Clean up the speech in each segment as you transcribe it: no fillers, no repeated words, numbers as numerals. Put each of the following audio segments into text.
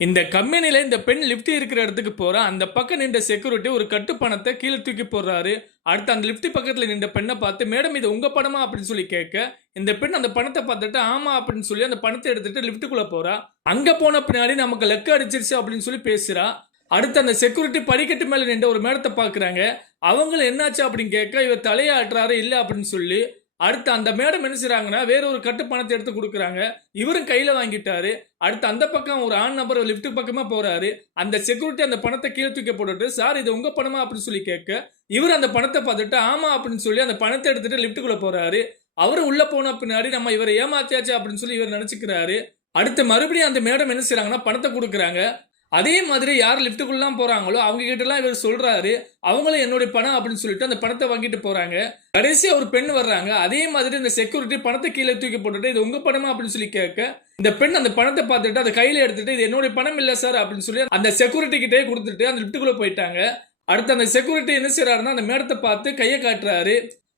இந்த கம்பெனில இந்த பெண் லிஃப்ட் இருக்கிற இடத்துக்கு போறா. அந்த பக்கம் நின்ற செக்யூரிட்டி ஒரு கட்டு பணத்த கீழ தூக்கி போடுறாரு. அடுத்து அந்த லிஃப்ட் பக்கத்துல நின்ற பெண்ண பார்த்து, "மேடம் இது உங்க பணமா?" அப்படின்னு சொல்லி கேட்க, இந்த பெண் அந்த பணத்த பார்த்துட்டு, "ஆமா" அப்படின்னு சொல்லி அந்த பணத்த எடுத்துட்டு லிஃப்ட்டுக்குள்ள போறா. அங்க போன பின்னாடி நமக்கு லக் அடிச்சிருச்சு அப்படின்னு சொல்லி பேசுறா. அடுத்து அந்த செக்யூரிட்டி படிக்கட்டு மேல நின்ற ஒரு மேடத்த பார்க்குறாங்க. அவங்களும் என்னாச்சு அப்படின்னு கேட்க, இவர் தலைய ஆட்டுறாரு, இல்ல அப்படின்னு சொல்லி. அடுத்து அந்த மேடம் என்ன செய்றாங்கன்னா, வேற ஒரு கட்டு பணத்த எடுத்து குடுக்குறாங்க. இவரும் கையில வாங்கிட்டாரு. அடுத்து அந்த பக்கம் ஒரு ஆண் நபர் லிஃப்ட் பக்கமா போறாரு. அந்த செக்யூரிட்டி அந்த பணத்த கீழ தூக்கி போட்டுட்டு, "சார் இது உங்க பணமா?" அப்படின்னு சொல்லி கேட்க, இவரு அந்த பணத்த பார்த்துட்டு, "ஆமா" அப்படின்னு சொல்லி அந்த பணத்த எடுத்துட்டு லிஃப்ட்டுக்குள்ள போறாரு. அவரு உள்ள போன பின்னாடி, நம்ம இவர ஏமாத்தியாச்சு அப்படின்னு சொல்லி இவரு நெனச்சுக்கிறாரு. அடுத்து மறுபடியும் அந்த மேடம் என்ன செய்றாங்கன்னா, பணத்த குடுக்குறாங்க. அதே மாதிரி யார் லிஃப்ட்டுக்குள்ளலாம் போறாங்களோ, அவங்க கிட்டலாம் இவரு சொல்றாரு. அவங்களும் என்னுடைய பணம் அப்படின்னு சொல்லிட்டு அந்த பணத்த வாங்கிட்டு போறாங்க. கடைசியா ஒரு பெண் வர்றாங்க. அதே மாதிரி இந்த செக்யூரிட்டி பணத்த கீழ தூக்கி போட்டுட்டு, "இது உங்க பணமா?" அப்படின்னு சொல்லி கேட்க, இந்த பெண் அந்த பணத்த பார்த்துட்டு அத கையில எடுத்துட்டு, "இது என்னுடைய பணம் இல்ல சார்" அப்படின்னு சொல்லி அந்த செக்யூரிட்டி கிட்டயே குடுத்துட்டு அந்த லிஃப்ட்டுக்குள்ள போயிட்டாங்க. அடுத்து அந்த செக்யூரிட்டி என்ன செய்றாருன்னா, அந்த மேடத்த பார்த்து கைய காட்டுறாரு.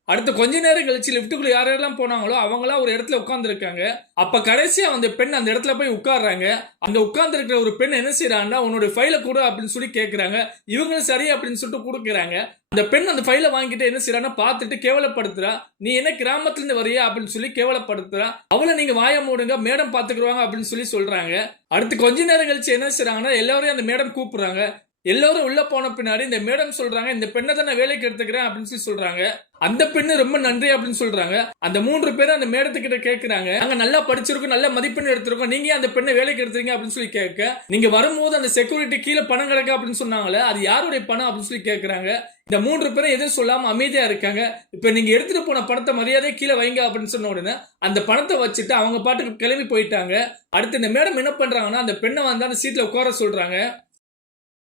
அடுத்து கொஞ்ச நேரம் கழிச்சு லிஃப்ட்டுக்குள்ள யார் யாரெல்லாம் போனாங்களோ, அவங்கலாம் ஒரு இடத்துல உட்கார்ந்திருக்காங்க. அப்ப கடைசியா அந்த பெண் அந்த இடத்துல போய் உட்கார்றாங்க. அங்க உட்கார்ந்திருக்கிற ஒரு பெண் என்ன செய்றான்னா, "உன்னுடைய ஃபைல குடு" அப்படின்னு சொல்லி கேட்கறாங்க. இவங்களும் சரி அப்படின்னு சொல்லிட்டு குடுக்குறாங்க. அந்த பெண் அந்த ஃபைல வாங்கிட்டு என்ன செய்றான்னா, பார்த்துட்டு கேவலப்படுத்துறா. "நீ என்ன கிராமத்துல இருந்து வரியா?" அப்படின்னு சொல்லி கேவலப்படுத்துறா. அவள "நீங்க வாய மூடுங்க, மேடம் பார்த்துக்குருவாங்க" அப்படின்னு சொல்லி சொல்றாங்க. அடுத்து கொஞ்ச நேரம் கழிச்சு என்ன செய்றாங்கன்னா, எல்லாரையும் அந்த மேடம் கூப்பிடுறாங்க. எல்லாரும் உள்ள போன பின்னாடி இந்த மேடம் சொல்றாங்க, "இந்த பெண்ண தான் நான் வேலைக்கு எடுத்துக்கிறேன்" அப்படின்னு சொல்லி சொல்றாங்க. அந்த பெண்ணு ரொம்ப நன்றி அப்படின்னு சொல்றாங்க. அந்த 3 பேரும் அந்த மேடத்துக்கிட்ட கேட்கறாங்க, "நாங்க நல்லா படிச்சிருக்கோம், நல்ல மதிப்பெண் எடுத்திருக்கோம். நீங்க ஏன் அந்த பெண்ண வேலைக்கு எடுத்தீங்க?" அப்படின்னு சொல்லி கேட்க, "நீங்க வரும்போது அந்த செக்யூரிட்டி கீழ பணம் கிடக்கு அப்படின்னு சொன்னாங்களே, அது யாருடைய பணம்?" அப்படின்னு சொல்லி கேட்கறாங்க. இந்த 3 பேரும் எதுவும் சொல்லாம அமைதியா இருக்காங்க. "இப்ப நீங்க எடுத்துட்டு போன பணத்த மரியாதையா கீழ வைங்க" அப்படின்னு சொன்ன உடனே, அந்த பணத்த வச்சுட்டு அவங்க பாட்டுக்கு கிளம்பி போயிட்டாங்க. அடுத்து இந்த மேடம் என்ன பண்றாங்கன்னா, அந்த பெண்ண வந்து அந்த சீட்ல உட்கார சொல்றாங்க.